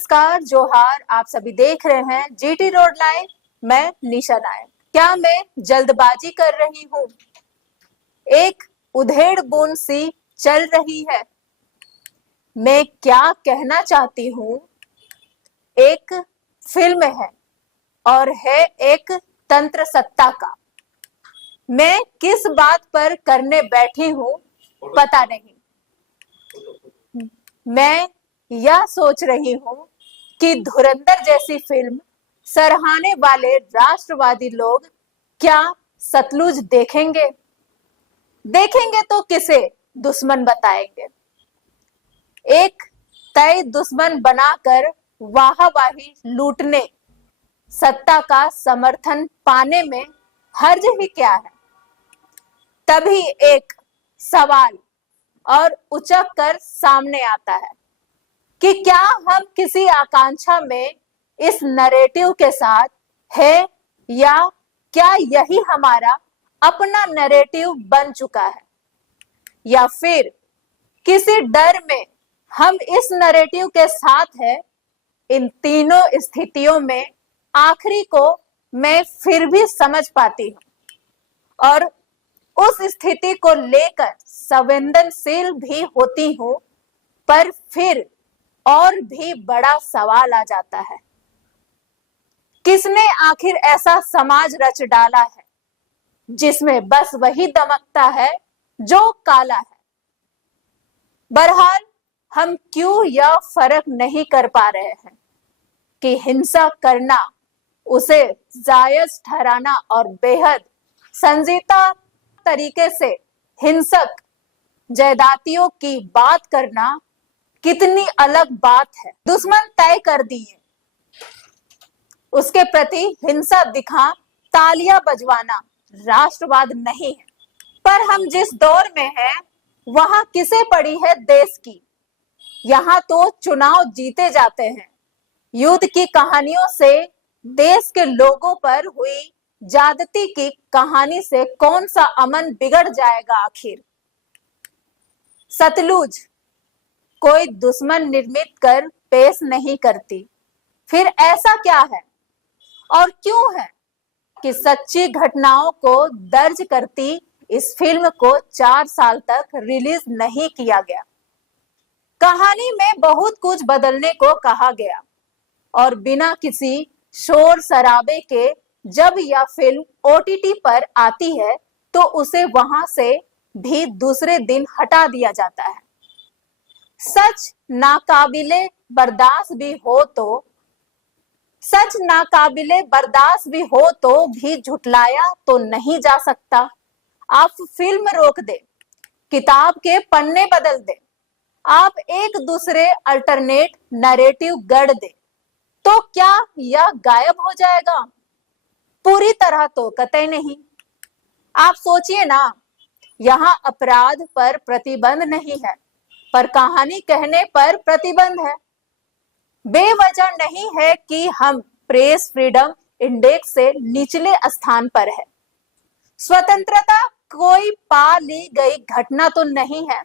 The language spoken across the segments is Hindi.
नमस्कार, जोहार। आप सभी देख रहे हैं जीटी रोड लाइव। मैं निशा नायक। क्या मैं जल्दबाजी कर रही हूँ? एक उधेड़ बूंद सी चल रही है। मैं क्या कहना चाहती हूँ? एक फिल्म है और है एक तंत्र सत्ता का। मैं किस बात पर करने बैठी हूँ पता नहीं। मैं यह सोच रही हूँ कि धुरंधर जैसी फिल्म सराहने वाले राष्ट्रवादी लोग क्या सतलुज देखेंगे? देखेंगे तो किसे दुश्मन बताएंगे? एक तय दुश्मन बनाकर वाहवाही लूटने, सत्ता का समर्थन पाने में हर्ज ही क्या है? तभी एक सवाल और उचक कर सामने आता है कि क्या हम किसी आकांक्षा में इस नैरेटिव के साथ है, या क्या यही हमारा अपना नैरेटिव बन चुका है, या फिर किसी डर में हम इस नैरेटिव के साथ है। इन तीनों स्थितियों में आखिरी को मैं फिर भी समझ पाती हूँ और उस स्थिति को लेकर संवेदनशील भी होती हूँ, पर फिर और भी बड़ा सवाल आ जाता है, किसने आखिर ऐसा समाज रच डाला है जिसमें बस वही दमकता है जो काला है? बहरहाल हम क्यों यह फर्क नहीं कर पा रहे हैं कि हिंसा करना, उसे जायज ठहराना और बेहद संजीदा तरीके से हिंसक जयदातियों की बात करना कितनी अलग बात है। दुश्मन तय कर दिए, उसके प्रति हिंसा दिखा, तालियां बजवाना राष्ट्रवाद नहीं है। पर हम जिस दौर में हैं, वहां किसे पड़ी है देश की? यहाँ तो चुनाव जीते जाते हैं। युद्ध की कहानियों से देश के लोगों पर हुई ज्यादती की कहानी से कौन सा अमन बिगड़ जाएगा आखिर? सतलुज कोई दुश्मन निर्मित कर पेश नहीं करती। फिर ऐसा क्या है और क्यों है कि सच्ची घटनाओं को दर्ज करती इस फिल्म को 4 साल तक रिलीज नहीं किया गया? कहानी में बहुत कुछ बदलने को कहा गया और बिना किसी शोर शराबे के जब यह फिल्म ओटीटी पर आती है तो उसे वहां से भी दूसरे दिन हटा दिया जाता है। सच नाकाबिले बर्दाश्त भी हो तो भी झुटलाया तो नहीं जा सकता। आप फिल्म रोक दे, किताब के पन्ने बदल दे, आप एक दूसरे अल्टरनेट नैरेटिव गढ़ दे, तो क्या यह गायब हो जाएगा? पूरी तरह तो कतई नहीं। आप सोचिए ना, यहाँ अपराध पर प्रतिबंध नहीं है, पर कहानी कहने पर प्रतिबंध है। बेवजह नहीं है कि हम प्रेस फ्रीडम इंडेक्स से निचले स्थान पर है। स्वतंत्रता कोई पा ली गई घटना तो नहीं है।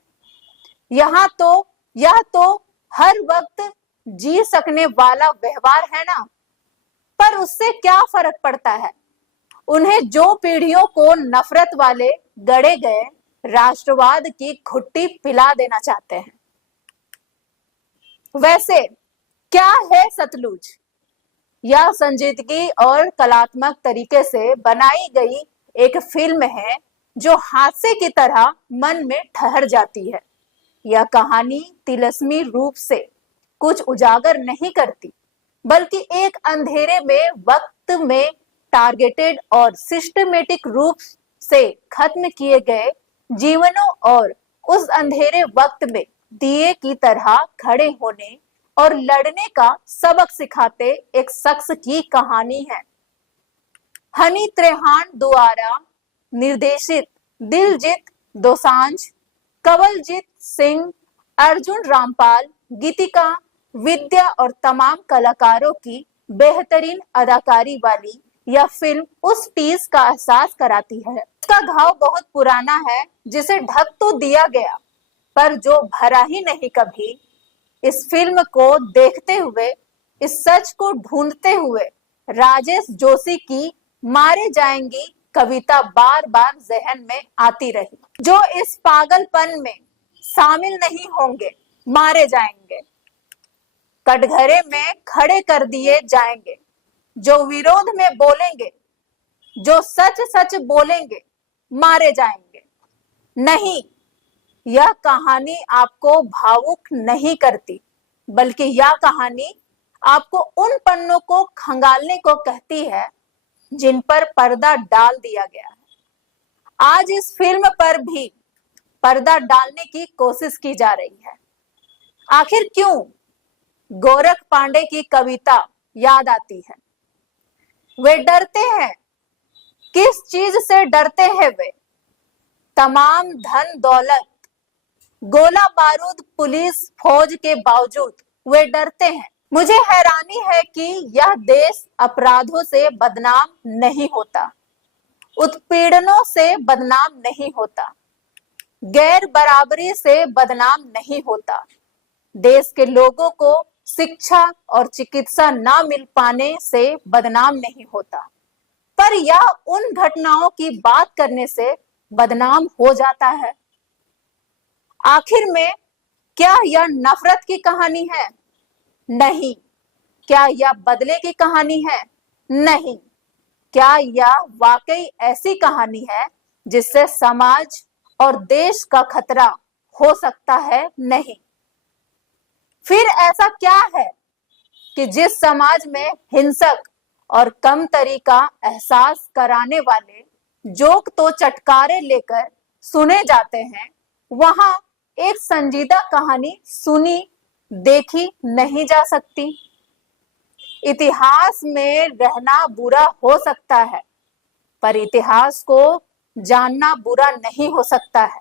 यह तो हर वक्त जी सकने वाला व्यवहार है ना। पर उससे क्या फर्क पड़ता है उन्हें जो पीढ़ियों को नफरत वाले गढ़े गए राष्ट्रवाद की घुट्टी पिला देना चाहते हैं। वैसे क्या है सतलुज? यह संजीदगी और कलात्मक तरीके से बनाई गई एक फिल्म है जो हादसे की तरह मन में ठहर जाती है। यह कहानी तिलस्मी रूप से कुछ उजागर नहीं करती, बल्कि एक अंधेरे में वक्त में टारगेटेड और सिस्टमेटिक रूप से खत्म किए गए जीवनों और उस अंधेरे वक्त में दिए की तरह खड़े होने और लड़ने का सबक सिखाते एक शख्स की कहानी है। हनी त्रेहान द्वारा निर्देशित दिलजीत दोसांझ, कंवलजीत सिंह, अर्जुन रामपाल, गीतिका, विद्या और तमाम कलाकारों की बेहतरीन अदाकारी वाली यह फिल्म उस टीस का एहसास कराती है। इसका घाव बहुत पुराना है जिसे ढक तो दिया गया, पर जो भरा ही नहीं कभी। इस फिल्म को देखते हुए इस सच को ढूंढते हुए राजेश जोशी की मारे जाएंगी कविता बार बार जहन में आती रही। जो इस पागलपन में शामिल नहीं होंगे मारे जाएंगे, कटघरे में खड़े कर दिए जाएंगे। जो विरोध में बोलेंगे, जो सच सच बोलेंगे, मारे जाएंगे। नहीं, यह कहानी आपको भावुक नहीं करती, बल्कि यह कहानी आपको उन पन्नों को खंगालने को कहती है जिन पर पर्दा डाल दिया गया है। आज इस फिल्म पर भी पर्दा डालने की कोशिश की जा रही है। आखिर क्यों? गोरख पांडे की कविता याद आती है। वे डरते हैं। किस चीज से डरते हैं वे? तमाम धन दौलत, गोला बारूद, पुलिस फौज के बावजूद वे डरते हैं। मुझे हैरानी है कि यह देश अपराधों से बदनाम नहीं होता, उत्पीड़नों से बदनाम नहीं होता, गैर बराबरी से बदनाम नहीं होता, देश के लोगों को शिक्षा और चिकित्सा ना मिल पाने से बदनाम नहीं होता, पर यह उन घटनाओं की बात करने से बदनाम हो जाता है। आखिर में क्या यह नफरत की कहानी है? नहीं। क्या यह बदले की कहानी है? नहीं। क्या यह वाकई ऐसी कहानी है जिससे समाज और देश का खतरा हो सकता है? नहीं। फिर ऐसा क्या है कि जिस समाज में हिंसक और कम तरीका एहसास कराने वाले जोक तो चटकारे लेकर सुने जाते हैं, वहां एक संजीदा कहानी सुनी देखी नहीं जा सकती? इतिहास में रहना बुरा हो सकता है, पर इतिहास को जानना बुरा नहीं हो सकता है।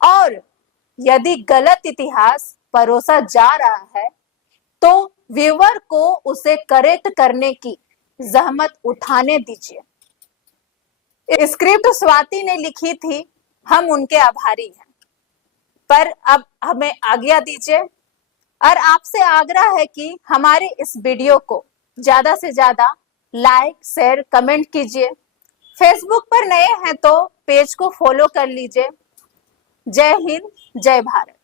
और यदि गलत इतिहास परोसा जा रहा है तो व्यूअर को उसे करेक्ट करने की जहमत उठाने दीजिए। स्क्रिप्ट स्वाति ने लिखी थी, हम उनके आभारी हैं। पर अब हमें आज्ञा दीजिए और आपसे आग्रह है कि हमारे इस वीडियो को ज्यादा से ज्यादा लाइक, शेयर, कमेंट कीजिए। फेसबुक पर नए हैं तो पेज को फॉलो कर लीजिए। जय हिंद, जय भारत।